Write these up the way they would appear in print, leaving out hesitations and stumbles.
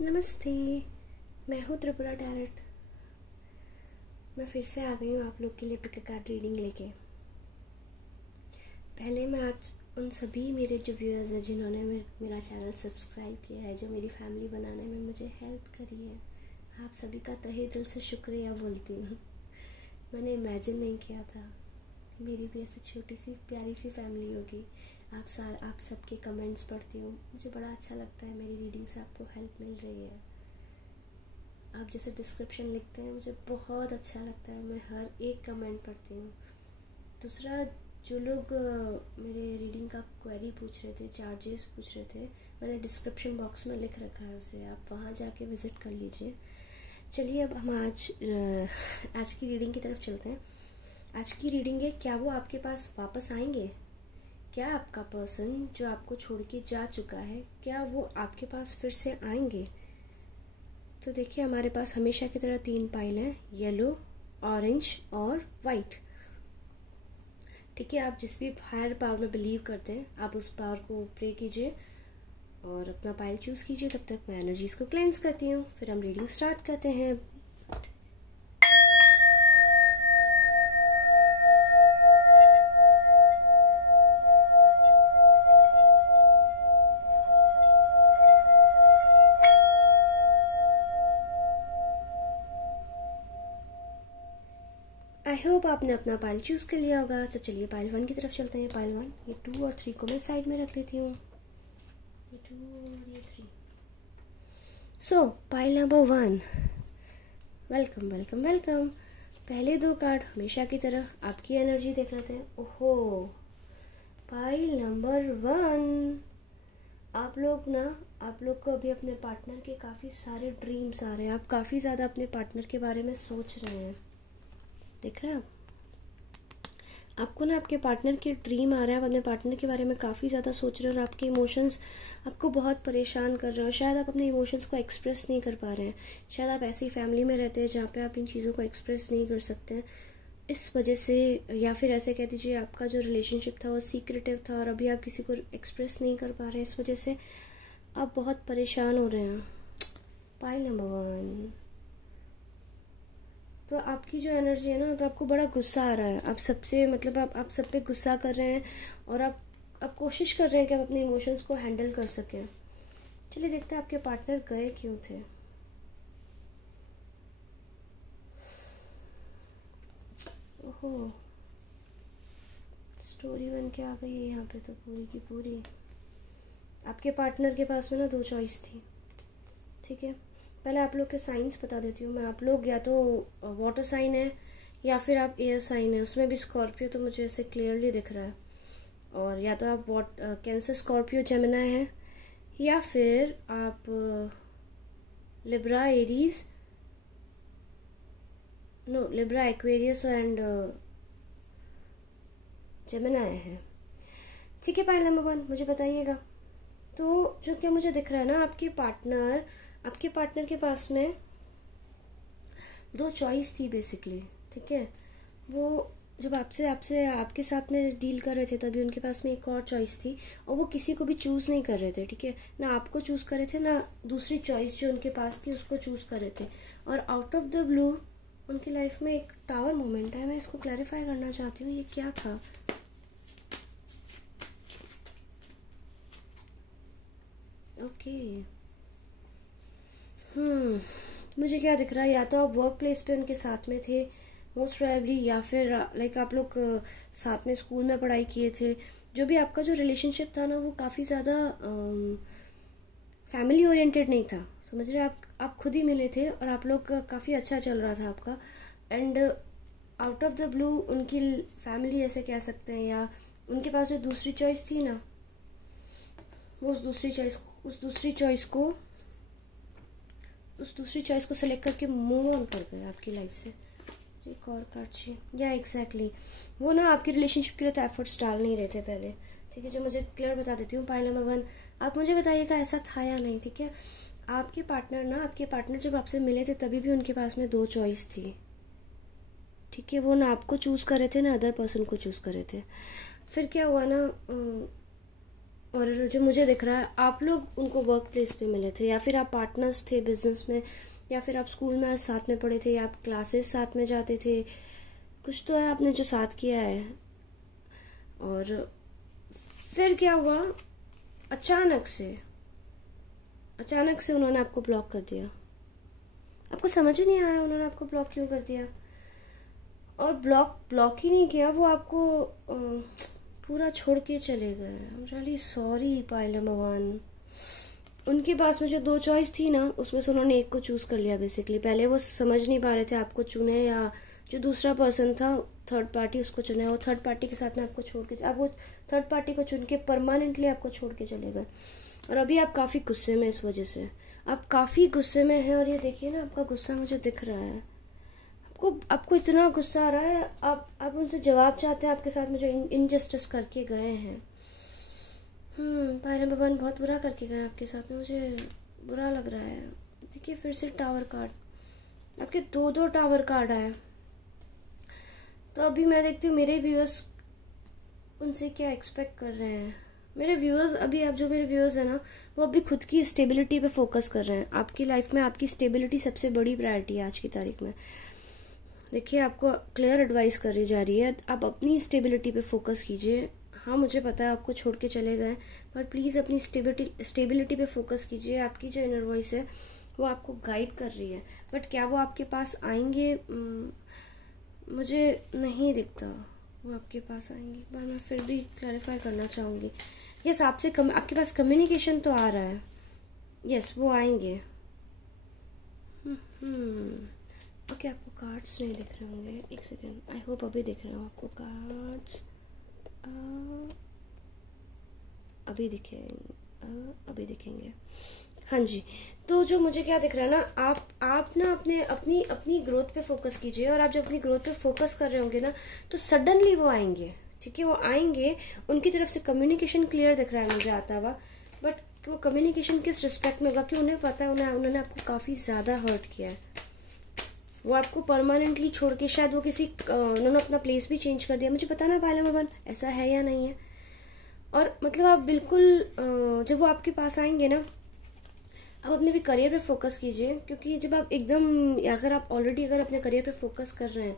नमस्ते। मैं हूँ त्रिपुरा टैरेट। मैं फिर से आ गई हूँ आप लोग के लिए पिक अ कार्ड रीडिंग लेके। पहले मैं आज उन सभी मेरे जो व्यूअर्स हैं जिन्होंने मेरा चैनल सब्सक्राइब किया है, जो मेरी फैमिली बनाने में मुझे हेल्प करी है, आप सभी का तहे दिल से शुक्रिया बोलती हूँ। मैंने इमेजिन नहीं किया था कि मेरी भी ऐसी छोटी सी प्यारी सी फैमिली होगी। आप सबके कमेंट्स पढ़ती हूँ, मुझे बड़ा अच्छा लगता है मेरी रीडिंग से आपको हेल्प मिल रही है। आप जैसे डिस्क्रिप्शन लिखते हैं मुझे बहुत अच्छा लगता है, मैं हर एक कमेंट पढ़ती हूँ। दूसरा, जो लोग मेरे रीडिंग का क्वेरी पूछ रहे थे, चार्जेस पूछ रहे थे, मैंने डिस्क्रिप्शन बॉक्स में लिख रखा है उसे, आप वहाँ जाके विज़िट कर लीजिए। चलिए अब हम आज की रीडिंग की तरफ चलते हैं। आज की रीडिंग है, क्या वो आपके पास वापस आएंगे? क्या आपका पर्सन जो आपको छोड़ के जा चुका है, क्या वो आपके पास फिर से आएंगे? तो देखिए, हमारे पास हमेशा की तरह 3 पाइल हैं, येलो, ऑरेंज और वाइट। ठीक है, आप जिस भी हायर पावर में बिलीव करते हैं आप उस पावर को प्रे कीजिए और अपना पाइल चूज़ कीजिए। तब तक मैं एनर्जीज को क्लेंस करती हूँ, फिर हम रीडिंग स्टार्ट करते हैं। आई होप आपने अपना पाइल चूज़ कर लिया होगा। तो चलिए पाइल 1 की तरफ चलते हैं। पाइल 1, ये 2 और 3 को मैं साइड में रख देती हूँ। ये 2 और ये 3। सो pile number 1, welcome welcome welcome. पहले 2 कार्ड हमेशा की तरह आपकी एनर्जी देख लेते हैं। ओहो, पाइल नंबर 1, आप लोग को अभी अपने पार्टनर के काफ़ी सारे ड्रीम्स आ रहे हैं। आप काफ़ी ज़्यादा अपने पार्टनर के बारे में सोच रहे हैं। देख रहे हैं आपको ना आपके पार्टनर के ड्रीम आ रहे हैं। आप अपने पार्टनर के बारे में काफ़ी ज़्यादा सोच रहे हैं और आपके इमोशंस आपको बहुत परेशान कर रहे हो। शायद आप अपने इमोशंस को एक्सप्रेस नहीं कर पा रहे हैं। शायद आप ऐसी फैमिली में रहते हैं जहाँ पे आप इन चीज़ों को एक्सप्रेस नहीं कर सकते हैं, इस वजह से, या फिर ऐसे कह दीजिए आपका जो रिलेशनशिप था वो सीक्रेटिव था और अभी आप किसी को एक्सप्रेस नहीं कर पा रहे हैं, इस वजह से आप बहुत परेशान हो रहे हैं। पाइल नंबर 1, तो आपकी जो एनर्जी है ना, तो आपको बड़ा गुस्सा आ रहा है। आप सबसे आप सब पे गुस्सा कर रहे हैं और आप कोशिश कर रहे हैं कि आप अपने इमोशंस को हैंडल कर सकें। चलिए देखते हैं आपके पार्टनर गए क्यों थे। ओहो, स्टोरी बन के आ गई है यहाँ पे तो पूरी की पूरी। आपके पार्टनर के पास में ना 2 चॉइस थी। ठीक है, पहले आप लोग के साइंस बता देती हूँ मैं। आप लोग या तो वाटर साइन है या फिर आप एयर साइन है। उसमें भी स्कॉर्पियो तो मुझे ऐसे क्लियरली दिख रहा है। और या तो आप कैंसर, स्कॉर्पियो, जेमिनी है, या फिर आप Libra, Aries, Libra, Aquarius and Gemini है। ठीक है, पाइल नंबर 1 मुझे बताइएगा। तो जो क्या मुझे दिख रहा है ना, आपके पार्टनर के पास में 2 चॉइस थी बेसिकली। ठीक है, वो जब आपके साथ में डील कर रहे थे तभी उनके पास में एक और चॉइस थी और वो किसी को भी चूज़ नहीं कर रहे थे। ठीक है, ना आपको चूज़ कर रहे थे, ना दूसरी चॉइस जो उनके पास थी उसको चूज़ कर रहे थे। और आउट ऑफ द ब्लू उनकी लाइफ में एक टावर मोमेंट है। मैं इसको क्लैरिफाई करना चाहती हूँ, ये क्या था। ओके, मुझे क्या दिख रहा है, या तो आप वर्क प्लेस पे उनके साथ में थे मोस्ट प्रोबेबली, या फिर लाइक आप लोग साथ में स्कूल में पढ़ाई किए थे। जो भी आपका जो रिलेशनशिप था ना, वो काफ़ी ज़्यादा फैमिली ओरिएंटेड नहीं था। समझ रहे, आप खुद ही मिले थे और आप लोग का काफ़ी अच्छा चल रहा था आपका। And out of the blue उनकी फैमिली ऐसे कह सकते हैं, या उनके पास जो दूसरी चॉइस थी ना, वो उस दूसरी चॉइस को सेलेक्ट करके मूव ऑन कर गए आपकी लाइफ से। एक और कार्ड चाहिए, या एग्जैक्टली वो ना आपकी रिलेशनशिप के लिए तो एफर्ट्स डाल नहीं रहे थे पहले। ठीक है, जो मुझे क्लियर बता देती हूँ। पाइल नंबर 1, आप मुझे बताइएगा ऐसा था या नहीं। ठीक है, आपके पार्टनर जब आपसे मिले थे तभी भी उनके पास में 2 चॉइस थी। ठीक है, वो ना आपको चूज़ कर रहे थे ना अदर पर्सन को चूज़ कर रहे थे। फिर क्या हुआ ना, और जो मुझे दिख रहा है, आप लोग उनको वर्क प्लेस पे मिले थे, या फिर आप पार्टनर्स थे बिजनेस में, या फिर आप स्कूल में साथ में पढ़े थे, या आप क्लासेस साथ में जाते थे। कुछ तो है आपने जो साथ किया है। और फिर क्या हुआ, अचानक से उन्होंने आपको ब्लॉक कर दिया। आपको समझ ही नहीं आया उन्होंने आपको ब्लॉक क्यों कर दिया। और ब्लॉक ही नहीं किया, वो आपको पूरा छोड़ के चले गए। आई एम रियली सॉरी पायलम भगवान। उनके पास में जो 2 चॉइस थी ना, उसमें से उन्होंने एक को चूज़ कर लिया बेसिकली। पहले वो समझ नहीं पा रहे थे आपको चुने या जो दूसरा पर्सन था थर्ड पार्टी उसको चुना है। वो थर्ड पार्टी के साथ में आपको छोड़ के, आप वो थर्ड पार्टी को चुन के परमानेंटली आपको छोड़ के चले गए। और अभी आप काफ़ी गुस्से में, इस वजह से आप काफ़ी गुस्से में हैं। और ये देखिए ना, आपका गुस्सा मुझे दिख रहा है। आपको इतना गुस्सा आ रहा है, आप उनसे जवाब चाहते हैं आपके साथ में जो इनजस्टिस करके गए हैं। पायलम भगवान बहुत बुरा करके गए आपके साथ में, मुझे बुरा लग रहा है। देखिए फिर से टावर कार्ड, आपके 2 टावर कार्ड आए। तो अभी मैं देखती हूँ मेरे व्यूअर्स उनसे क्या एक्सपेक्ट कर रहे हैं। मेरे व्यूअर्स अभी, आप जो मेरे व्यूअर्स हैं ना, वो अभी खुद की स्टेबिलिटी पे फोकस कर रहे हैं। आपकी लाइफ में आपकी स्टेबिलिटी सबसे बड़ी प्रायोरिटी है आज की तारीख में। देखिए आपको क्लियर एडवाइस करी जा रही है, आप अपनी स्टेबिलिटी पे फोकस कीजिए। हाँ मुझे पता है आपको छोड़ के चले गए, पर प्लीज़ अपनी स्टेबिलिटी पे फोकस कीजिए। आपकी जो इनर वॉइस है वो आपको गाइड कर रही है, बट क्या वो आपके पास आएंगे, मुझे नहीं दिखता वो आपके पास आएंगे। पर मैं फिर भी क्लैरिफाई करना चाहूँगी। यस, आपसे आपके पास कम्युनिकेशन तो आ रहा है। यस, वो आएंगे। ओके, आपको कार्ड्स नहीं दिख रहे होंगे, एक सेकेंड। आई होप अभी दिख रहे हो आपको कार्ड्स। अभी दिखेंगे। हाँ जी, तो जो मुझे क्या दिख रहा है ना, आप ना अपनी ग्रोथ पे फोकस कीजिए। और आप जब अपनी ग्रोथ पे फोकस कर रहे होंगे ना, तो सडनली वो आएंगे। ठीक है, वो आएंगे। उनकी तरफ से कम्युनिकेशन क्लियर दिख रहा है मुझे आता हुआ, बट वो कम्युनिकेशन किस रिस्पेक्ट में होगा कि उन्हें पता है उन्होंने आपको काफ़ी ज़्यादा हर्ट किया है। वो आपको परमानेंटली छोड़ के, शायद वो उन्होंने अपना प्लेस भी चेंज कर दिया। मुझे पता ना पायलम भगवान ऐसा है या नहीं है। और मतलब आप बिल्कुल जब वो आपके पास आएंगे ना, आप अपने भी करियर पे फोकस कीजिए। क्योंकि जब आप अगर आप ऑलरेडी अपने करियर पे फोकस कर रहे हैं,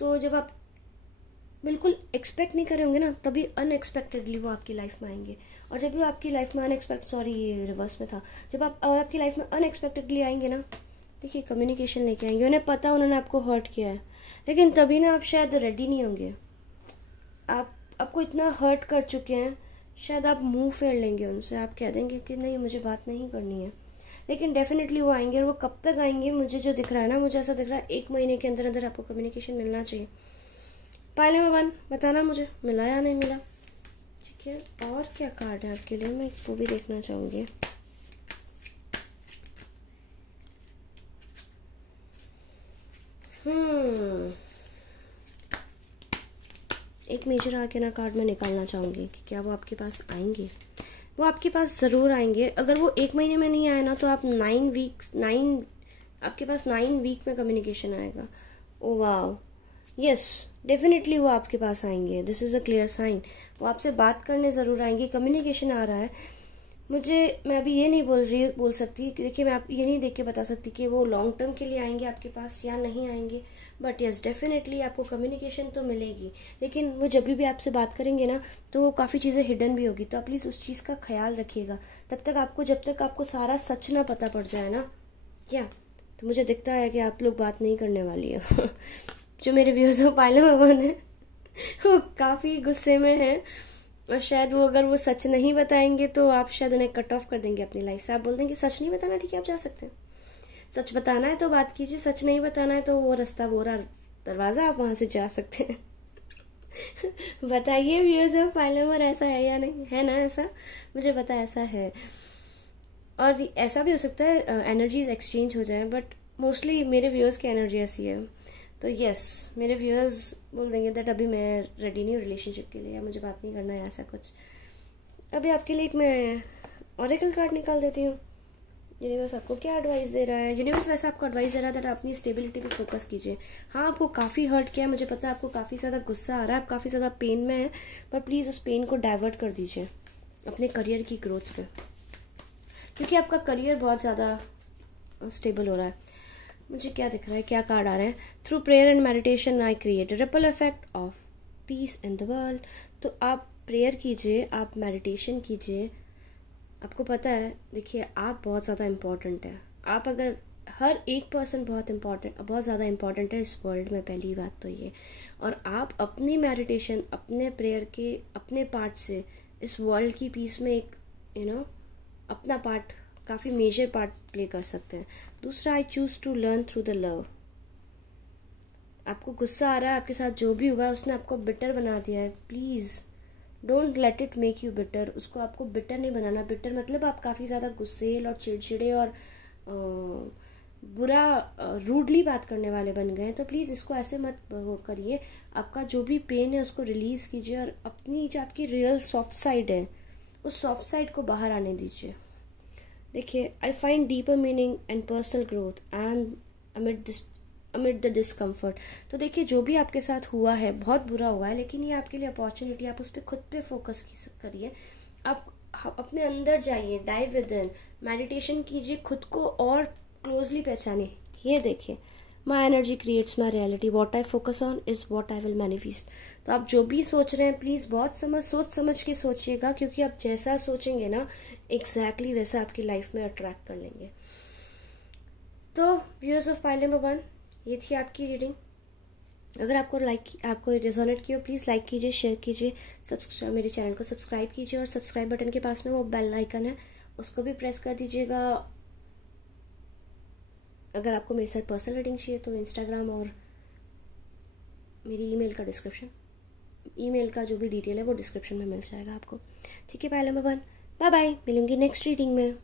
तो जब आप बिल्कुल एक्सपेक्ट नहीं कर रहे होंगे ना, तभी अनएक्सपेक्टेडली वो आपकी लाइफ में आएंगे। और जब भी आपकी लाइफ में रिवर्स में था, जब आप आपकी लाइफ में अनएक्सपेक्टेडली आएंगे ना, देखिए कम्युनिकेशन लेके आएंगे। उन्हें पता उन्होंने आपको हर्ट किया है, लेकिन तभी ना आप शायद रेडी नहीं होंगे। आपको इतना हर्ट कर चुके हैं, शायद आप मुंह फेर लेंगे उनसे। आप कह देंगे कि नहीं, मुझे बात नहीं करनी है। लेकिन डेफिनेटली वो आएंगे। और वो कब तक आएंगे, मुझे जो दिख रहा है ना, मुझे ऐसा दिख रहा है 1 महीने के अंदर अंदर आपको कम्युनिकेशन मिलना चाहिए। पायलम भगवान बताना मुझे मिला या नहीं मिला। ठीक है, और क्या कार्ड है आपके लिए, मैं वो भी देखना चाहूँगी। एक मेजर आर्केना कार्ड में निकालना चाहूँगी कि क्या वो आपके पास आएंगे। वो आपके पास ज़रूर आएंगे। अगर वो 1 महीने में नहीं आए ना, तो आप आपके पास 9 वीक में कम्युनिकेशन आएगा। ओ वाह, यस, डेफिनेटली वो आपके पास आएंगे। This is a clear sign. वो आपसे बात करने ज़रूर आएंगे। कम्युनिकेशन आ रहा है मैं अभी ये नहीं बोल सकती कि देखिए, मैं आप ये नहीं देख के बता सकती कि वो लॉन्ग टर्म के लिए आएंगे आपके पास या नहीं आएंगे। बट यस, डेफिनेटली आपको कम्युनिकेशन तो मिलेगी। लेकिन वो जब भी आपसे बात करेंगे ना, तो वो काफ़ी चीज़ें हिडन भी होगी। तो प्लीज़ उस चीज़ का ख्याल रखिएगा जब तक आपको सारा सच ना पता पड़ जाए ना। क्या तो मुझे दिखता है कि आप लोग बात नहीं करने वाली है। जो मेरे व्यूअर्स हो, पायलम भगवान है, वो काफ़ी गुस्से में है। और शायद अगर वो सच नहीं बताएंगे, तो आप शायद उन्हें कट ऑफ कर देंगे अपनी लाइफ से। आप बोल देंगे सच नहीं बताना, ठीक है, आप जा सकते हैं। सच बताना है तो बात कीजिए, सच नहीं बताना है तो वो रास्ता, वो दरवाज़ा, आप वहाँ से जा सकते हैं। बताइए व्यूअर्स ऑफ पायलम, और ऐसा है या नहीं है ना? ऐसा मुझे पता ऐसा है। और ऐसा भी हो सकता है एनर्जीज एक्सचेंज हो जाए, बट मोस्टली मेरे व्यूअर्स की एनर्जी ऐसी है। तो यस, मेरे व्यूअर्स बोल देंगे दैट अभी मैं रेडी नहीं हूँ रिलेशनशिप के लिए, या मुझे बात नहीं करना है, ऐसा कुछ। अभी आपके लिए मैं ऑरेकल कार्ड निकाल देती हूँ। यूनिवर्स आपको क्या एडवाइस दे रहा है? यूनिवर्स वैसे आपको एडवाइस दे रहा है दैट अपनी स्टेबिलिटी पे फोकस कीजिए। हाँ, आपको काफ़ी हर्ट किया है, मुझे पता है आपको काफ़ी ज़्यादा गुस्सा आ रहा है, आप काफ़ी ज़्यादा पेन में है, पर प्लीज़ उस पेन को डाइवर्ट कर दीजिए। अपने करियर की ग्रोथ पे, क्योंकि आपका करियर बहुत ज़्यादा स्टेबल हो रहा है। मुझे क्या दिख रहा है, क्या कार्ड आ रहे हैं? Through prayer and meditation I create ripple effect of peace in the world. तो आप प्रेयर कीजिए, आप मेडिटेशन कीजिए। आपको पता है, देखिए आप बहुत ज़्यादा इम्पॉर्टेंट है। आप अगर हर एक पर्सन बहुत ज़्यादा इम्पॉर्टेंट है इस वर्ल्ड में, पहली बात तो ये। और आप अपनी मेडिटेशन, अपने प्रेयर के अपने पार्ट से इस वर्ल्ड की पीस में एक अपना पार्ट, काफ़ी मेजर पार्ट प्ले कर सकते हैं। दूसरा, I choose to learn through the love. आपको गुस्सा आ रहा है, आपके साथ जो भी हुआ है उसने आपको बिटर बना दिया है। Please don't let it make you bitter. उसको आपको बिटर नहीं बनाना। बिटर मतलब आप काफ़ी ज़्यादा गुस्सेल और चिड़चिड़े और बुरा रूडली बात करने वाले बन गए हैं। तो प्लीज़ इसको ऐसे मत वो करिए। आपका जो भी पेन है उसको रिलीज़ कीजिए और अपनी जो आपकी रियल सॉफ्ट साइड है उस सॉफ्ट साइड को बाहर आने दीजिए। देखिए, I find deeper meaning and personal growth and amid the discomfort. तो देखिए, जो भी आपके साथ हुआ है बहुत बुरा हुआ है, लेकिन ये आपके लिए अपॉर्चुनिटी। आप उस पर खुद पे फोकस करिए। आप अपने अंदर जाइए, डाइव विद इन, मेडिटेशन कीजिए, खुद को और क्लोजली पहचानिए। ये देखिए, my energy creates my reality, what I focus on is what I will manifest. तो आप जो भी सोच रहे हैं प्लीज़ बहुत सोच समझ के सोचिएगा, क्योंकि आप जैसा सोचेंगे ना एग्जैक्टली वैसा आपकी लाइफ में अट्रैक्ट कर लेंगे। तो व्यूअर्स ऑफ पाइल नंबर 1, ये थी आपकी रीडिंग। अगर आपको रेजोनेट किया प्लीज़ लाइक कीजिए, शेयर कीजिए, मेरे चैनल को सब्सक्राइब कीजिए और सब्सक्राइब बटन के पास में वो बेल आइकन है उसको भी प्रेस कर दीजिएगा। अगर आपको मेरे साथ पर्सनल रीडिंग चाहिए तो इंस्टाग्राम और मेरी ईमेल का जो भी डिटेल है वो डिस्क्रिप्शन में मिल जाएगा आपको। ठीक है, पाइल नंबर 1, बाय बाय। मिलूंगी नेक्स्ट रीडिंग में।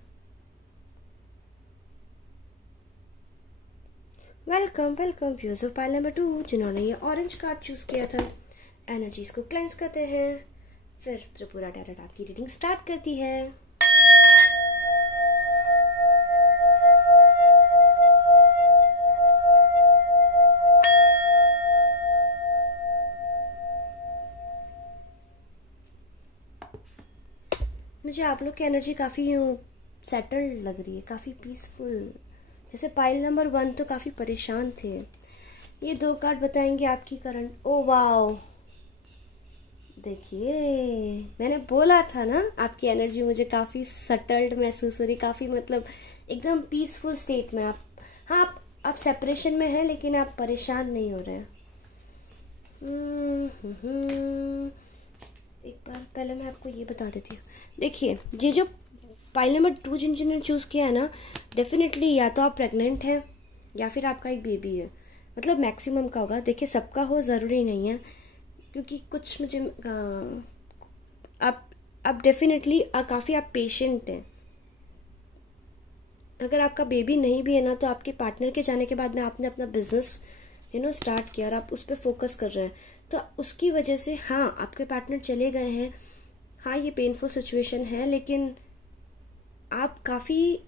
Welcome viewers of pile number 2, जिन्होंने ये ऑरेंज कार्ड चूज़ किया था। एनर्जीज को क्लेंस करते हैं, फिर त्रिपुरा टैरोट आपकी रीडिंग स्टार्ट करती है। मुझे आप लोग की एनर्जी काफ़ी सेटल्ड लग रही है, काफ़ी पीसफुल। जैसे पाइल नंबर 1 तो काफ़ी परेशान थे। ये 2 कार्ड बताएंगे आपकी करंट। ओ वाओ, देखिए मैंने बोला था ना, आपकी एनर्जी मुझे काफ़ी सटल्ड महसूस हो रही, काफ़ी मतलब एकदम पीसफुल स्टेट में। आप सेपरेशन में हैं लेकिन आप परेशान नहीं हो रहे हैं। एक बार पहले मैं आपको ये बता देती हूँ। देखिए, ये जो पाइल नंबर 2 जिन्होंने चूज़ किया है ना, डेफिनेटली या तो आप प्रेग्नेंट हैं या फिर आपका एक बेबी है। मतलब मैक्सिमम का होगा। देखिए, सबका हो ज़रूरी नहीं है, क्योंकि कुछ मुझे आप डेफिनेटली काफ़ी आप पेशेंट हैं। अगर आपका बेबी नहीं भी है ना, तो आपके पार्टनर के जाने के बाद में आपने अपना बिजनेस स्टार्ट किया और आप उस पर फोकस कर रहे हैं, तो उसकी वजह से हाँ आपके पार्टनर चले गए हैं। हाँ, ये पेनफुल सिचुएशन है, लेकिन आप काफ़ी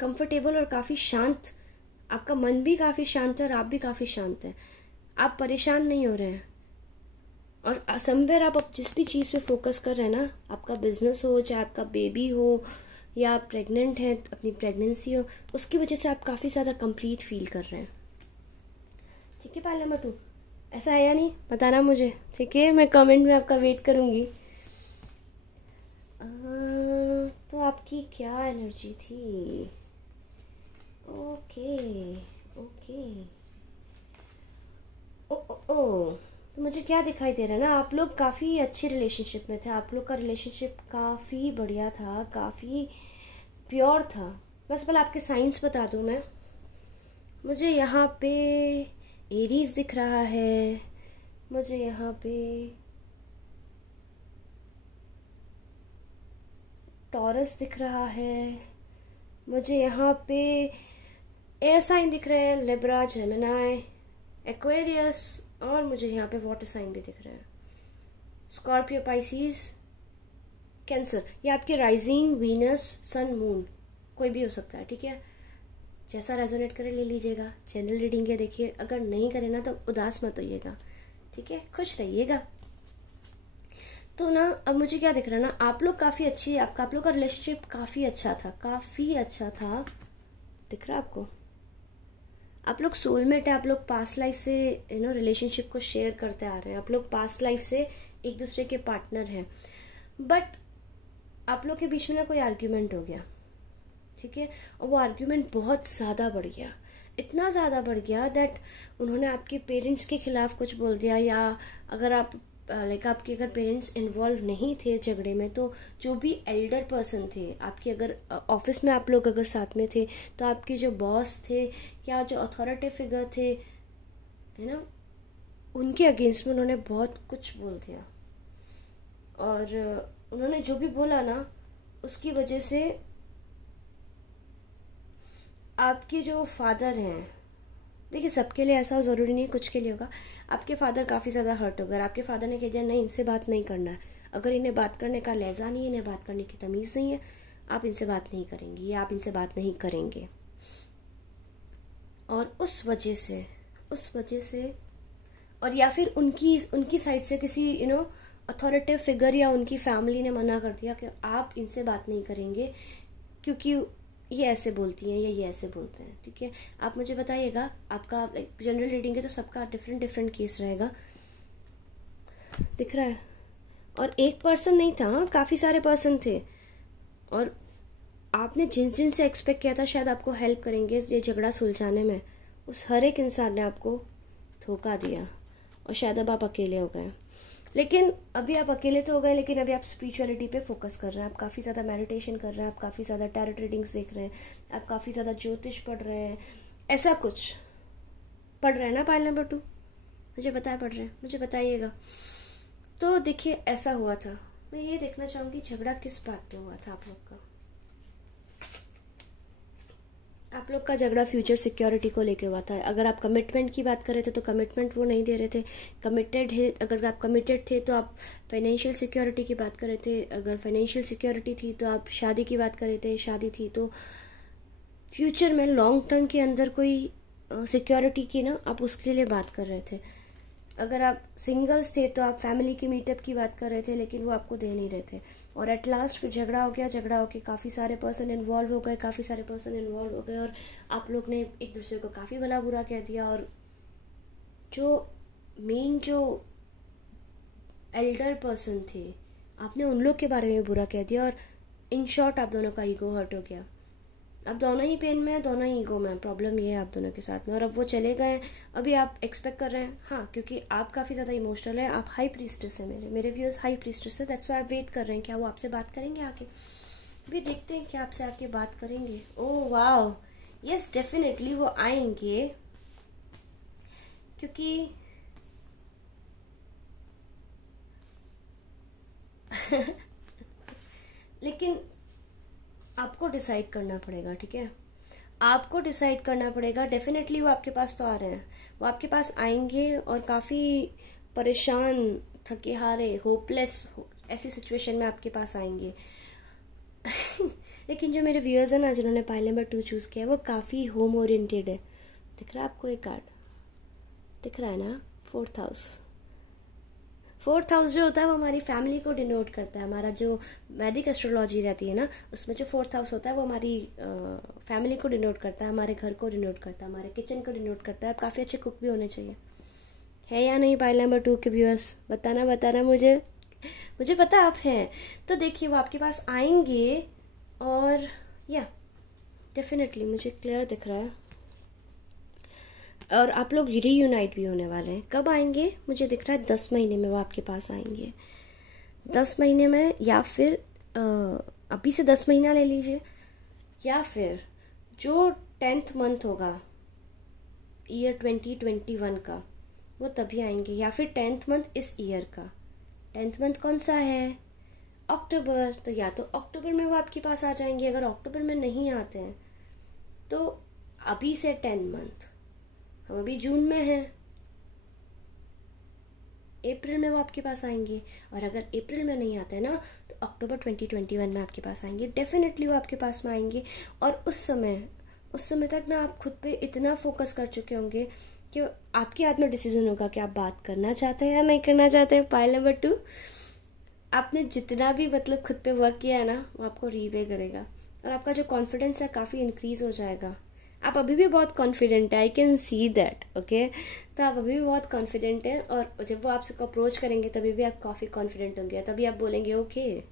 कंफर्टेबल और काफ़ी शांत, आपका मन भी काफ़ी शांत है और आप भी काफ़ी शांत हैं। आप परेशान नहीं हो रहे हैं। और समवेयर आप जिस भी चीज़ पे फोकस कर रहे हैं ना, आपका बिजनेस हो, चाहे आपका बेबी हो, या आप प्रेग्नेंट हैं, अपनी प्रेगनेंसी हो, उसकी वजह से आप काफ़ी ज़्यादा कंप्लीट फील कर रहे हैं। ठीक है, पाइल नंबर 2 ऐसा है या नहीं बताना मुझे। ठीक है, मैं कमेंट में आपका वेट करूँगी। तो आपकी क्या एनर्जी थी? ओके तो मुझे क्या दिखाई दे रहा है ना, आप लोग काफ़ी अच्छी रिलेशनशिप में थे। आप लोग का रिलेशनशिप काफ़ी बढ़िया था, काफ़ी प्योर था। बस पहले आपके साइंस बता दूँ मैं। मुझे यहाँ पे एरीज दिख रहा है, मुझे यहाँ पे टॉरस दिख रहा है, मुझे यहाँ पे एयर साइन दिख रहे हैं, लिब्रा, जेमिनी, एक्वेरियस, और मुझे यहाँ पे वाटर साइन भी दिख रहे हैं, स्कॉर्पियो, पाइसिस, कैंसर। ये आपके राइजिंग, वीनस, सन, मून कोई भी हो सकता है। ठीक है, जैसा रेजोनेट करे ले लीजिएगा। जनरल रीडिंग है, देखिए अगर नहीं करे ना तो उदास मत होइएगा। ठीक है, खुश रहिएगा। तो ना अब मुझे क्या दिख रहा है ना, आप लोग काफ़ी अच्छी, आप लोग का रिलेशनशिप काफ़ी अच्छा था, काफ़ी अच्छा था। दिख रहा है आपको? आप लोग सोलमेट है, आप लोग पास्ट लाइफ से रिलेशनशिप को शेयर करते आ रहे हैं, आप लोग पास्ट लाइफ से एक दूसरे के पार्टनर हैं। बट आप लोग के बीच में ना कोई आर्ग्यूमेंट हो गया, ठीक है, और वो आर्ग्यूमेंट बहुत ज़्यादा बढ़ गया, इतना ज़्यादा बढ़ गया दैट उन्होंने आपके पेरेंट्स के खिलाफ कुछ बोल दिया, या अगर आप लाइक आपके अगर पेरेंट्स इन्वॉल्व नहीं थे झगड़े में, तो जो भी एल्डर पर्सन थे आपके, अगर ऑफिस में आप लोग अगर साथ में थे, तो आपके जो बॉस थे या जो अथॉरिटी फिगर थे, है ना, उनके अगेंस्ट में उन्होंने बहुत कुछ बोल दिया। और उन्होंने जो भी बोला ना, उसकी वजह से आपके जो फादर हैं, देखिए सबके लिए ऐसा ज़रूरी नहीं, कुछ के लिए होगा, आपके फादर काफ़ी ज़्यादा हर्ट हो गए। आपके फादर ने कह दिया नहीं, इनसे बात नहीं करना है, अगर इन्हें बात करने का लहजा नहीं है, इन्हें बात करने की तमीज़ नहीं है, आप इनसे बात नहीं करेंगी या आप इनसे बात नहीं करेंगे। और उस वजह से और या फिर उनकी साइड से किसी अथॉरिटी फिगर या उनकी फैमिली ने मना कर दिया कि आप इनसे बात नहीं करेंगे क्योंकि ये ऐसे बोलती हैं या ये ऐसे बोलते हैं, ठीक है। आप मुझे बताइएगा, आपका जनरल रीडिंग है तो सबका डिफरेंट केस रहेगा। दिख रहा है? और एक पर्सन नहीं था, काफ़ी सारे पर्सन थे, और आपने जिन से एक्सपेक्ट किया था शायद आपको हेल्प करेंगे ये झगड़ा सुलझाने में, उस हर एक इंसान ने आपको धोखा दिया, और शायद अब आप अकेले हो गए। लेकिन अभी आप अकेले तो हो गए, लेकिन अभी आप स्पिरिचुअलिटी पे फोकस कर रहे हैं, आप काफ़ी ज़्यादा मेडिटेशन कर रहे हैं, आप काफ़ी ज़्यादा टैरोट रीडिंग्स देख रहे हैं, आप काफ़ी ज़्यादा ज्योतिष पढ़ रहे हैं, ऐसा कुछ पढ़ रहे हैं ना। पाइल नंबर 2 मुझे बताया पढ़ रहे हैं, मुझे बताइएगा। तो देखिए ऐसा हुआ था, मैं ये देखना चाहूँगी झगड़ा किस बात पे हुआ था आप लोग का। आप लोग का झगड़ा फ्यूचर सिक्योरिटी को लेके हुआ था। अगर आप कमिटमेंट की बात कर रहे थे तो कमिटमेंट वो नहीं दे रहे थे, कमिटेड है, अगर आप कमिटेड थे तो आप फाइनेंशियल सिक्योरिटी की बात कर रहे थे, अगर फाइनेंशियल सिक्योरिटी थी तो आप शादी की बात कर रहे थे, शादी थी तो फ्यूचर में लॉन्ग टर्म के अंदर कोई सिक्योरिटी की ना आप उसके लिए बात कर रहे थे। अगर आप सिंगल्स थे तो आप फैमिली की मीटअप की बात कर रहे थे, लेकिन वो आपको दे नहीं रहे थे। और एट लास्ट फिर झगड़ा हो गया, झगड़ा होकर काफ़ी सारे पर्सन इन्वॉल्व हो गए, और आप लोग ने एक दूसरे को काफ़ी भला बुरा कह दिया। और जो एल्डर पर्सन थे, आपने उन लोग के बारे में बुरा कह दिया, और इन शॉर्ट आप दोनों का ईगो हर्ट हो गया। अब दोनों ही पेन में है, दोनों ही ईगो में है, प्रॉब्लम ये है आप दोनों के साथ में। और अब वो चले गए, अभी आप एक्सपेक्ट कर रहे हैं, हाँ, क्योंकि आप काफ़ी ज़्यादा इमोशनल है, आप हाई प्रीस्टेस है, मेरे व्यूअर्स हाई प्रीस्टेस है, दैट्स व्हाई आप वेट कर रहे हैं क्या वो आपसे बात करेंगे आके। अभी देखते हैं क्या आपसे आके बात करेंगे। ओह वाओ, यस डेफिनेटली वो आएंगे, क्योंकि लेकिन आपको डिसाइड करना पड़ेगा, ठीक है, आपको डिसाइड करना पड़ेगा। डेफिनेटली वो आपके पास तो आ रहे हैं, वो आपके पास आएंगे, और काफ़ी परेशान, थके हारे, होपलेस ऐसी सिचुएशन में आपके पास आएंगे। लेकिन जो मेरे व्यूअर्स हैं ना, जिन्होंने पाइल नंबर 2 चूज़ किया, वो काफ़ी होम ओरिएंटेड है। दिख रहा है आपको एक कार्ड? दिख रहा है ना? 4th हाउस जो होता है वो हमारी फैमिली को डिनोट करता है। हमारा जो वैदिक एस्ट्रोलॉजी रहती है ना, उसमें जो 4th हाउस होता है वो हमारी फैमिली को डिनोट करता है, हमारे घर को डिनोट करता है, हमारे किचन को डिनोट करता है। आप काफ़ी अच्छे कुक भी होने चाहिए, है या नहीं पाइल नंबर 2 के व्यूअर्स? बताना मुझे पता आप हैं। तो देखिए वो आपके पास आएंगे, और या डेफिनेटली मुझे क्लियर दिख रहा है, और आप लोग रीयूनाइट भी होने वाले हैं। कब आएंगे? मुझे दिख रहा है 10 महीने में वो आपके पास आएंगे, 10 महीने में, या फिर अभी से 10 महीना ले लीजिए, या फिर जो 10th मंथ होगा ईयर 2021 का, वो तभी आएंगे, या फिर 10th मंथ इस ईयर का। 10th मंथ कौन सा है? अक्टूबर। तो या तो अक्टूबर में वो आपके पास आ जाएंगे, अगर अक्टूबर में नहीं आते हैं तो अभी से 10 मंथ, हम अभी जून में हैं, अप्रैल में वो आपके पास आएंगे। और अगर अप्रैल में नहीं आते हैं ना, तो अक्टूबर 2021 में आपके पास आएंगे, डेफिनेटली वो आपके पास में आएंगे। और उस समय तक ना आप खुद पे इतना फोकस कर चुके होंगे कि आपके हाथ में डिसीजन होगा कि आप बात करना चाहते हैं या नहीं करना चाहते हैं। पाइल नंबर 2, आपने जितना भी मतलब खुद पे वर्क किया है ना, वो आपको रीपे करेगा, और आपका जो कॉन्फिडेंस है काफ़ी इंक्रीज हो जाएगा। आप अभी भी बहुत कॉन्फिडेंट है, I can see that, okay. तो आप अभी भी बहुत कॉन्फिडेंट हैं, और जब वो आपसे अप्रोच करेंगे तभी भी आप काफ़ी कॉन्फिडेंट होंगे, तभी आप बोलेंगे ओके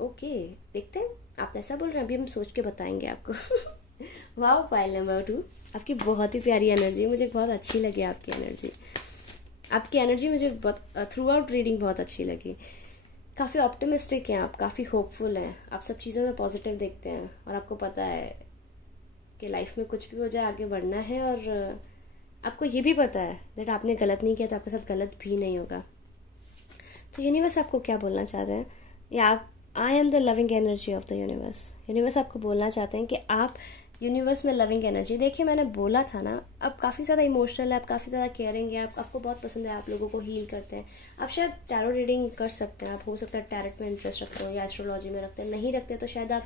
ओके। देखते हैं आप ऐसा बोल रहे हैं, अभी हम सोच के बताएंगे आपको। वाह, फाइल नंबर 2, आपकी बहुत ही प्यारी एनर्जी, मुझे बहुत अच्छी लगी आपकी एनर्जी। आपकी एनर्जी मुझे बहुत थ्रू आउट रीडिंग बहुत अच्छी लगी। काफ़ी ऑप्टिमिस्टिक हैं आप, काफ़ी होपफुल हैं आप, सब चीज़ों में पॉजिटिव देखते हैं, और आपको पता है कि लाइफ में कुछ भी हो जाए आगे बढ़ना है, और आपको ये भी पता है दैट आपने गलत नहीं किया तो आपके साथ गलत भी नहीं होगा। तो यूनिवर्स आपको क्या बोलना चाहते हैं, या आप, I am the loving energy of the universe. Universe आपको बोलना चाहते हैं कि आप यूनिवर्स में लविंग एनर्जी। देखिए मैंने बोला था ना, आप काफ़ी ज़्यादा इमोशनल है, आप काफ़ी ज़्यादा केयरिंग है, आपको बहुत पसंद है, आप लोगों को हील करते हैं। आप शायद टैरो रीडिंग कर सकते हैं, आप हो सकता है टैरेट में इंटरेस्ट रखते हो या एस्ट्रोलॉजी में रखते हैं, नहीं रखते तो शायद आप,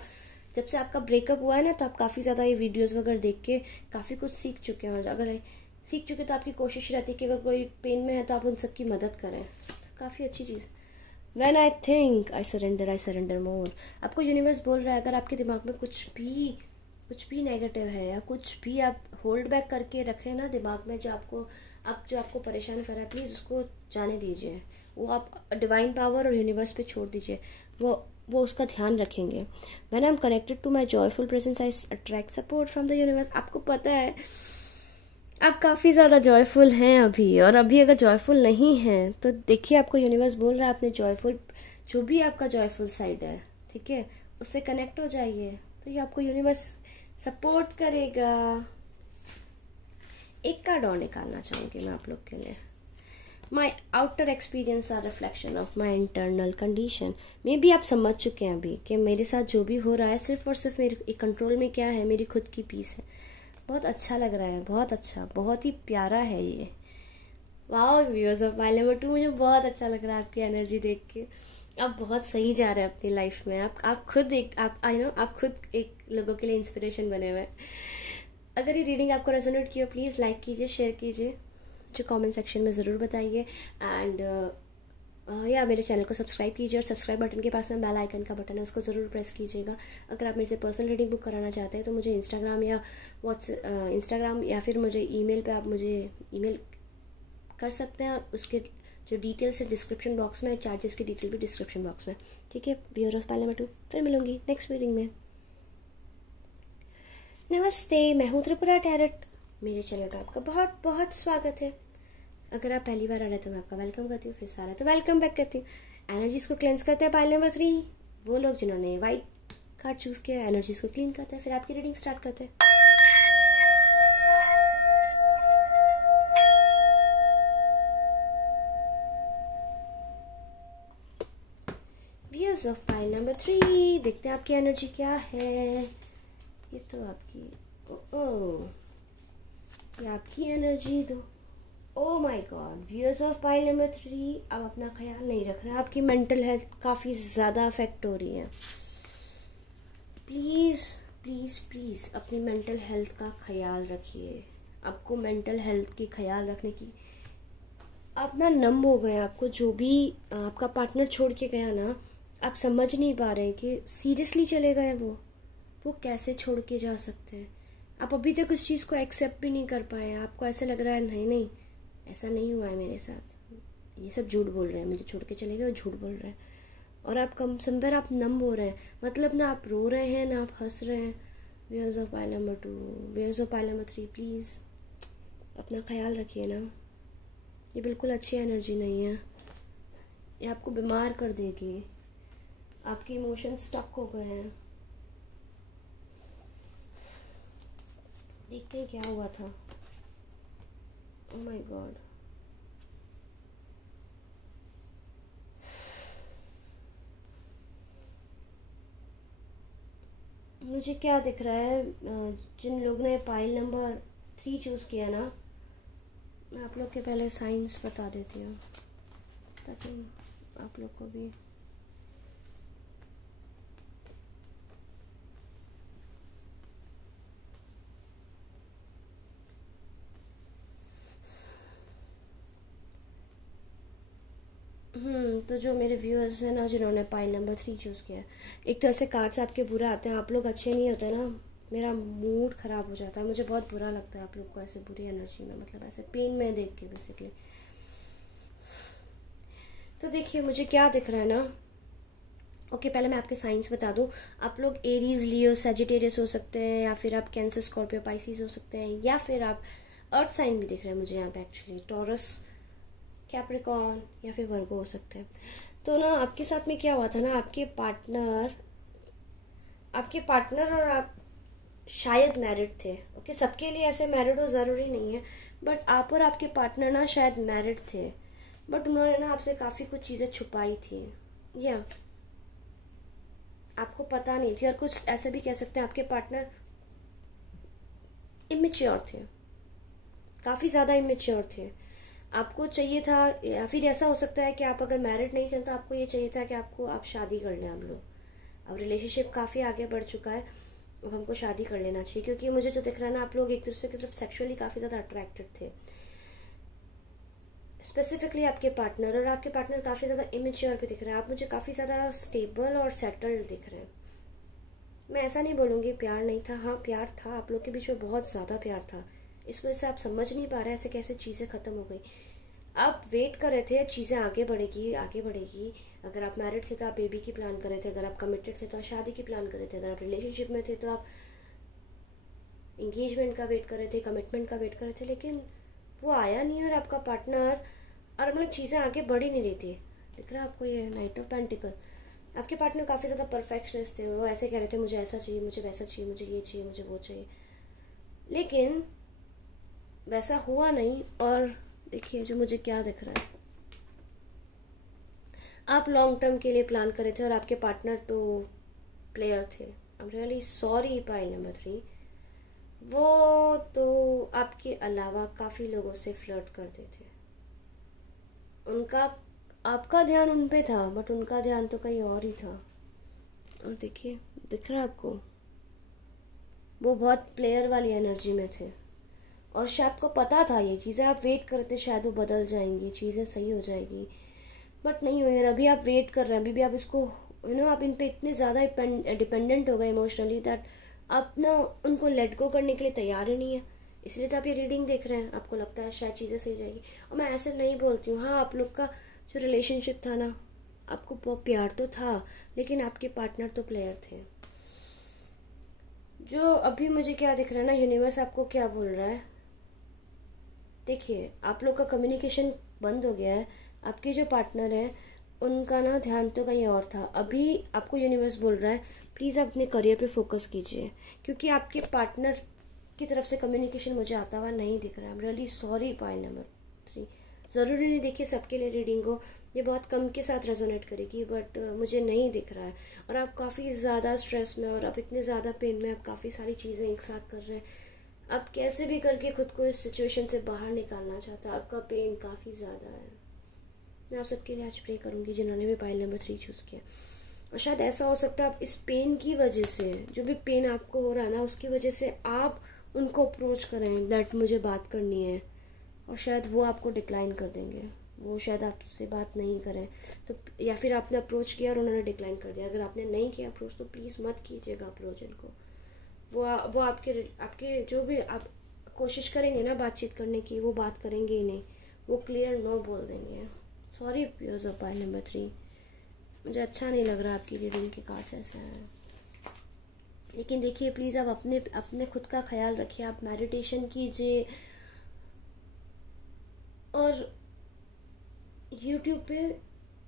जब से आपका ब्रेकअप हुआ है ना, तो आप काफ़ी ज़्यादा ये वीडियोज़ वगैरह देख के काफ़ी कुछ सीख चुके हैं, और अगर सीख चुके तो आपकी कोशिश रहती है कि अगर कोई पेन में है तो आप उन सबकी मदद करें, तो काफ़ी अच्छी चीज़। When I think I surrender more। आपको यूनिवर्स बोल रहा है अगर आपके दिमाग में कुछ भी नेगेटिव है, या कुछ भी आप होल्ड बैक करके रख रहे हैं ना दिमाग में, जो आपको परेशान कर रहा है, प्लीज़ उसको जाने दीजिए। वो आप डिवाइन पावर और यूनिवर्स पे छोड़ दीजिए, वो उसका ध्यान रखेंगे। When I'm connected to my joyful presence I attract support from the universe। आपको पता है आप काफ़ी ज़्यादा जॉयफुल हैं अभी, और अभी अगर जॉयफुल नहीं हैं तो देखिए आपको यूनिवर्स बोल रहा है अपने जॉयफुल, जो भी आपका जॉयफुल साइड है, ठीक है, उससे कनेक्ट हो जाइए, तो ये आपको यूनिवर्स सपोर्ट करेगा। एक कार्ड और निकालना चाहूँगी मैं आप लोग के लिए। My outer experience are reflection of my internal condition. Maybe आप समझ चुके हैं अभी कि मेरे साथ जो भी हो रहा है सिर्फ और सिर्फ मेरे कंट्रोल में क्या है, मेरी खुद की पीस है। बहुत अच्छा लग रहा है, बहुत अच्छा, बहुत ही प्यारा है ये। वाह व्यूअर्स ऑफ माय नंबर 2, मुझे बहुत अच्छा लग रहा है आपकी एनर्जी देख के। आप बहुत सही जा रहे हैं अपनी लाइफ में, आप खुद एक लोगों के लिए इंस्पिरेशन बने हुए हैं। अगर ये रीडिंग आपको रेजोनेट की हो प्लीज़ लाइक कीजिए, शेयर कीजिए, जो कमेंट सेक्शन में ज़रूर बताइए, एंड या मेरे चैनल को सब्सक्राइब कीजिए, और सब्सक्राइब बटन के पास में बेल आइकन का बटन है, उसको ज़रूर प्रेस कीजिएगा। अगर आप मेरे से पर्सनल रीडिंग बुक कराना चाहते हैं तो मुझे इंस्टाग्राम या फिर मुझे ईमेल पे आप मुझे ईमेल कर सकते हैं, और उसके जो डिटेल्स है डिस्क्रिप्शन बॉक्स में, चार्जेस की डिटेल भी डिस्क्रिप्शन बॉक्स में, ठीक है। व्यूअर्स ऑफ माय नंबर 2, फिर मिलूंगी नेक्स्ट रीडिंग में। नमस्ते, मैं हूँ त्रिपुरा टैरेट, मेरे चैनल का आपका बहुत बहुत स्वागत है। अगर आप पहली बार आ रहे हैं तो मैं आपका वेलकम करती हूँ, फिर सारा तो वेलकम बैक करती हूँ। एनर्जीज को क्लेंस करते हैं पाइल नंबर 3, वो लोग जिन्होंने वाइट कार्ड चूज़ किया, एनर्जीज को क्लीन करते हैं, फिर आपकी रीडिंग स्टार्ट करते हैं। व्यूअर्स ऑफ पाइल नंबर 3, देखते हैं आपकी एनर्जी क्या है। ये तो आपकी ये आपकी एनर्जी दो। Oh my God, viewers of pile number 3, अब अपना ख्याल नहीं रख रहे हैं, आपकी मेंटल हेल्थ काफ़ी ज़्यादा अफेक्ट हो रही है। प्लीज़ प्लीज़ प्लीज़ अपनी मेंटल हेल्थ का ख्याल रखिए। आपको मेंटल हेल्थ की ख्याल रखने की, आप ना नम हो गए, आपको जो भी आपका पार्टनर छोड़ के गया ना, आप समझ नहीं पा रहे हैं कि सीरियसली चले गए वो कैसे छोड़ के जा सकते हैं। आप अभी तक उस चीज़ को एक्सेप्ट भी नहीं कर पाए हैं, आपको ऐसे लग रहा है नहीं ऐसा नहीं हुआ है मेरे साथ, ये सब झूठ बोल रहे हैं, मुझे छोड़ के चले गए, वो झूठ बोल रहे हैं, और आप कम समवेयर आप नम हो रहे हैं, मतलब ना आप रो रहे हैं ना आप हंस रहे हैं। Viewers of pile number 2, viewers of pile number 3, please अपना ख्याल रखिए ना, ये बिल्कुल अच्छी एनर्जी नहीं है, ये आपको बीमार कर देगी, आपके इमोशंस स्टक हो गए हैं। देखते हैं क्या हुआ था। ओह माय गॉड, मुझे क्या दिख रहा है, जिन लोगों ने पाइल नंबर 3 चूज़ किया ना, मैं आप लोग के पहले साइंस बता देती हूँ ताकि आप लोग को भी तो जो मेरे व्यूअर्स हैं ना जिन्होंने पाइल नंबर 3 चूज़ किया है, एक तो ऐसे कार्ड्स आपके बुरे आते हैं, आप लोग अच्छे नहीं होते ना, मेरा मूड ख़राब हो जाता है, मुझे बहुत बुरा लगता है आप लोग को ऐसे बुरी एनर्जी में, मतलब ऐसे पेन में देख के बेसिकली। तो देखिए मुझे क्या दिख रहा है ना, ओके पहले मैं आपके साइंस बता दूं, आप लोग एरीज, लियो, सैजिटेरियस हो सकते हैं, या फिर आप कैंसर, स्कॉर्पियो, पाइसिस हो सकते हैं, या फिर आप अर्थ साइन भी दिख रहे हैं मुझे यहाँ पे एक्चुअली, टॉरस, कैप्रिकॉर्न या फिर वर्गो हो सकते हैं। तो ना आपके साथ में क्या हुआ था ना, आपके पार्टनर और आप शायद मैरिड थे। ओके सबके लिए ऐसे मैरिड हो ज़रूरी नहीं है, बट आप और आपके पार्टनर ना शायद मैरिड थे, बट उन्होंने ना आपसे काफ़ी कुछ चीज़ें छुपाई थी, या आपको पता नहीं थी। और कुछ ऐसे भी कह सकते हैं आपके पार्टनर इमेच्योर थे, काफ़ी ज़्यादा इमेच्योर थे। आपको चाहिए था, या फिर ऐसा हो सकता है कि आप अगर मैरिड नहीं थे तो आपको ये चाहिए था कि आप शादी कर लें। आप लोग अब रिलेशनशिप काफ़ी आगे बढ़ चुका है, अब हमको शादी कर लेना चाहिए, क्योंकि मुझे जो दिख रहा है ना, आप लोग एक दूसरे की तरफ सेक्सुअली काफ़ी ज़्यादा अट्रैक्टेड थे, स्पेसिफिकली आपके पार्टनर। और आपके पार्टनर काफ़ी ज़्यादा इमेच्योर भी दिख रहे हैं, आप मुझे काफ़ी ज़्यादा स्टेबल और सेटल्ड दिख रहे हैं। मैं ऐसा नहीं बोलूँगी प्यार नहीं था, हाँ प्यार था, आप लोग के बीच में बहुत ज़्यादा प्यार था, इस वजह से आप समझ नहीं पा रहे ऐसे कैसे चीज़ें ख़त्म हो गई। आप वेट कर रहे थे चीज़ें आगे बढ़ेगी आगे बढ़ेगी। अगर आप मैरिड थे तो आप बेबी की प्लान कर रहे थे, अगर आप कमिटेड थे तो आप शादी की प्लान कर रहे थे, अगर आप रिलेशनशिप में थे तो आप इंगेजमेंट का वेट कर रहे थे, कमिटमेंट का वेट कर रहे थे, लेकिन वो आया नहीं। और आपका पार्टनर, और मतलब चीज़ें आगे बढ़ ही नहीं रही थी। दिख रहा है आपको ये नाइट ऑफ पेंटिकल, आपके पार्टनर काफ़ी ज़्यादा परफेक्शनिस्ट थे, वो ऐसे कह रहे थे मुझे ऐसा चाहिए, मुझे वैसा चाहिए, मुझे ये चाहिए, मुझे वो चाहिए, लेकिन वैसा हुआ नहीं। और देखिए जो मुझे क्या दिख रहा है, आप लॉन्ग टर्म के लिए प्लान कर रहे थे और आपके पार्टनर तो प्लेयर थे। I am really sorry pile number 3, वो तो आपके अलावा काफ़ी लोगों से फ्लर्ट करते थे, उनका आपका ध्यान उन पे था, बट उनका ध्यान तो कहीं और ही था। और देखिए दिख रहा है आपको, वो बहुत प्लेयर वाली एनर्जी में थे, और शायद आपको पता था ये चीज़ें, आप वेट करते शायद वो बदल जाएंगी, चीज़ें सही हो जाएगी, बट नहीं हुई। और अभी आप वेट कर रहे हैं, अभी भी आप इसको आप इन पे इतने ज़्यादा डिपेंडेंट हो गए इमोशनली, दैट आप ना उनको लेट गो करने के लिए तैयार ही नहीं है, इसलिए तो आप ये रीडिंग देख रहे हैं, आपको लगता है शायद चीज़ें सही जाएगी। और मैं ऐसे नहीं बोलती हूँ, हाँ आप लोग का जो रिलेशनशिप था ना, आपको बहुत प्यार तो था, लेकिन आपके पार्टनर तो प्लेयर थे। जो अभी मुझे क्या दिख रहा है ना, यूनिवर्स आपको क्या बोल रहा है, देखिए आप लोग का कम्युनिकेशन बंद हो गया है, आपके जो पार्टनर हैं उनका ना ध्यान तो कहीं और था। अभी आपको यूनिवर्स बोल रहा है प्लीज़ आप अपने करियर पे फोकस कीजिए, क्योंकि आपके पार्टनर की तरफ से कम्युनिकेशन मुझे आता हुआ नहीं दिख रहा है। I am really sorry pile number 3, ज़रूरी नहीं देखिए सबके लिए रीडिंग हो, ये बहुत कम के साथ रेजोनेट करेगी, बट मुझे नहीं दिख रहा है। और आप काफ़ी ज़्यादा स्ट्रेस में और आप इतने ज़्यादा पेन में, आप काफ़ी सारी चीज़ें एक साथ कर रहे हैं, आप कैसे भी करके खुद को इस सिचुएशन से बाहर निकालना चाहता, आपका पेन काफ़ी ज़्यादा है। मैं आप सबके लिए आज प्रे करूँगी जिन्होंने भी पाइल नंबर 3 चूज़ किया। और शायद ऐसा हो सकता है आप इस पेन की वजह से, जो भी पेन आपको हो रहा है ना, उसकी वजह से आप उनको अप्रोच करें दैट मुझे बात करनी है, और शायद वो आपको डिक्लाइन कर देंगे, वो शायद आपसे बात नहीं करें तो, या फिर आपने अप्रोच किया और उन्होंने डिक्लाइन कर दिया। अगर आपने नहीं किया अप्रोच तो प्लीज़ मत कीजिएगा अप्रोच इनको, वो आपके जो भी आप कोशिश करेंगे ना बातचीत करने की, वो बात करेंगे ही नहीं, वो क्लियर नो बोल देंगे। Sorry viewers of pile number 3, मुझे अच्छा नहीं लग रहा आपकी रीडिंग के कार्ड्स ऐसे हैं, लेकिन देखिए प्लीज़ आप अपने खुद का ख्याल रखिए, आप मेडिटेशन कीजिए, और यूट्यूब पे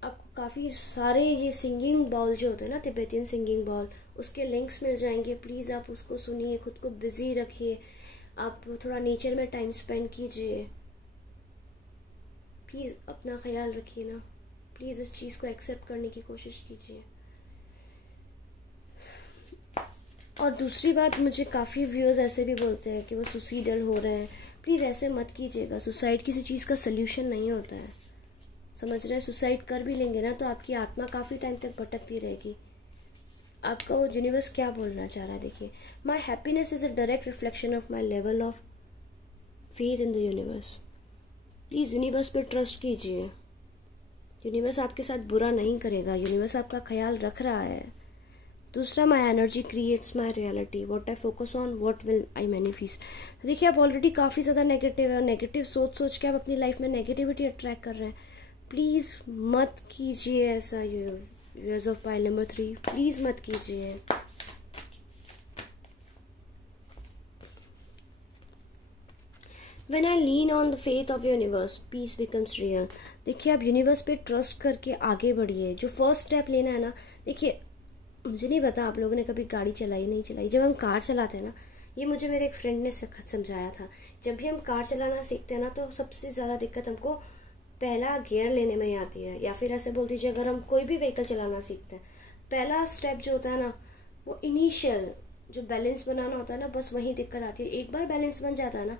आपको काफ़ी सारे ये सिंगिंग बॉल जो होते हैं ना, तिब्बतियन सिंगिंग बॉल, उसके लिंक्स मिल जाएंगे, प्लीज़ आप उसको सुनिए, खुद को बिजी रखिए, आप थोड़ा नेचर में टाइम स्पेंड कीजिए, प्लीज़ अपना ख्याल रखिए ना, प्लीज़ इस चीज़ को एक्सेप्ट करने की कोशिश कीजिए। और दूसरी बात, मुझे काफ़ी व्यूअर्स ऐसे भी बोलते हैं कि वो सुसाइडल हो रहे हैं, प्लीज़ ऐसे मत कीजिएगा, सुसाइड किसी चीज़ का सल्यूशन नहीं होता है, समझ रहे हैं। सुसाइड कर भी लेंगे ना तो आपकी आत्मा काफ़ी टाइम तक भटकती रहेगी। आपका वो यूनिवर्स क्या बोलना चाह रहा है, देखिए, my happiness is a direct reflection of my level of faith in the universe. Please universe पर ट्रस्ट कीजिए, यूनिवर्स आपके साथ बुरा नहीं करेगा, यूनिवर्स आपका ख्याल रख रहा है। दूसरा, my energy creates my reality, what I focus on what will I manifest. तो देखिए आप ऑलरेडी काफ़ी ज़्यादा नेगेटिव है और नेगेटिव सोच सोच के आप अपनी लाइफ में नेगेटिविटी अट्रैक्ट कर रहे हैं। प्लीज़ मत कीजिए ऐसा। Use of pile number 3, please मत कीजिए। When I lean on the faith of universe, peace becomes real। देखिए आप यूनिवर्स पे ट्रस्ट करके आगे बढ़िए। जो फर्स्ट स्टेप लेना है ना, देखिए मुझे नहीं पता आप लोगों ने कभी गाड़ी चलाई नहीं चलाई। जब हम कार चलाते हैं ना, ये मुझे मेरे एक फ्रेंड ने समझाया था, जब भी हम कार चलाना सीखते हैं ना तो सबसे ज़्यादा दिक्कत हमको पहला गियर लेने में ही आती है। या फिर ऐसे बोल दीजिए, अगर हम कोई भी व्हीकल चलाना सीखते हैं, पहला स्टेप जो होता है ना, वो इनिशियल जो बैलेंस बनाना होता है ना, बस वही दिक्कत आती है। एक बार बैलेंस बन जाता है ना,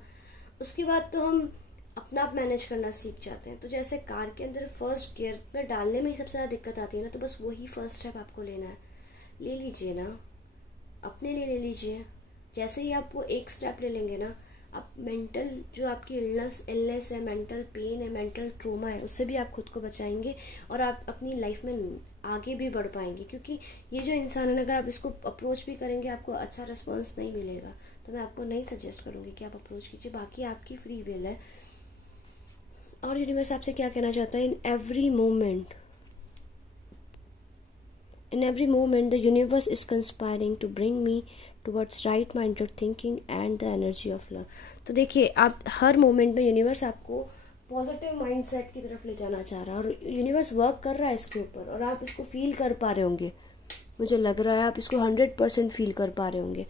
उसके बाद तो हम अपना आप मैनेज करना सीख जाते हैं। तो जैसे कार के अंदर फर्स्ट गियर में डालने में ही सबसे ज़्यादा दिक्कत आती है ना, तो बस वही फर्स्ट स्टेप आपको लेना है। ले लीजिए ना, अपने लिए ले लीजिए। जैसे ही आप वो एक स्टेप ले लेंगे ना, आप मेंटल जो आपकी इलनेस है, मेंटल पेन है, मेंटल ट्रोमा है, उससे भी आप खुद को बचाएंगे और आप अपनी लाइफ में आगे भी बढ़ पाएंगे। क्योंकि ये जो इंसान है, अगर आप इसको अप्रोच भी करेंगे आपको अच्छा रिस्पॉन्स नहीं मिलेगा, तो मैं आपको नहीं सजेस्ट करूँगी कि आप अप्रोच कीजिए। बाकी आपकी फ्री विल है। और यूनिवर्स आपसे क्या कहना चाहता है, in every moment the universe is conspiring to bring me towards right minded thinking and the energy of love। तो देखिए आप हर मोमेंट में यूनिवर्स आपको पॉजिटिव माइंडसेट की तरफ ले जाना चाह रहा है और यूनिवर्स वर्क कर रहा है इसके ऊपर, और आप इसको फील कर पा रहे होंगे। मुझे लग रहा है आप इसको 100% फील कर पा रहे होंगे।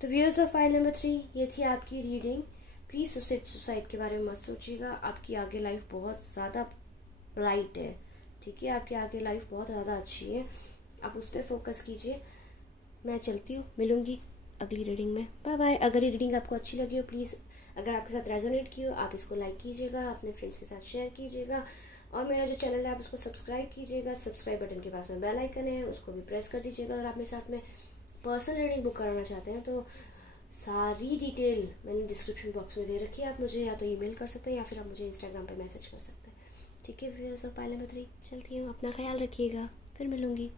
तो व्यूअर्स ऑफ पाइल नंबर 3, ये थी आपकी रीडिंग। प्लीज़ सुसाइड के बारे में मत सोचिएगा। आपकी आगे लाइफ बहुत ज़्यादा ब्राइट है, ठीक है, आपकी आगे लाइफ बहुत ज़्यादा अच्छी है, आप उस पर फोकस कीजिए। मैं चलती हूँ, मिलूँगी अगली रीडिंग में। Bye bye. अगर ये रीडिंग आपको अच्छी लगी हो, प्लीज़ अगर आपके साथ रेजोनेट की हो, आप इसको लाइक कीजिएगा, अपने फ्रेंड्स के साथ शेयर कीजिएगा, और मेरा जो चैनल है आप उसको सब्सक्राइब कीजिएगा। सब्सक्राइब बटन के पास में बेल आइकन है, उसको भी प्रेस कर दीजिएगा। अगर आप मेरे साथ में पर्सनल रीडिंग बुक कराना चाहते हैं तो सारी डिटेल मैंने डिस्क्रिप्शन बॉक्स में दे रखी है। आप मुझे या तो ईमेल कर सकते हैं या फिर आप मुझे इंस्टाग्राम पे मैसेज कर सकते हैं। ठीक है व्यूअर्स ऑफ पाइल नंबर 3, चलती हूँ। अपना ख्याल रखिएगा, फिर मिलूँगी।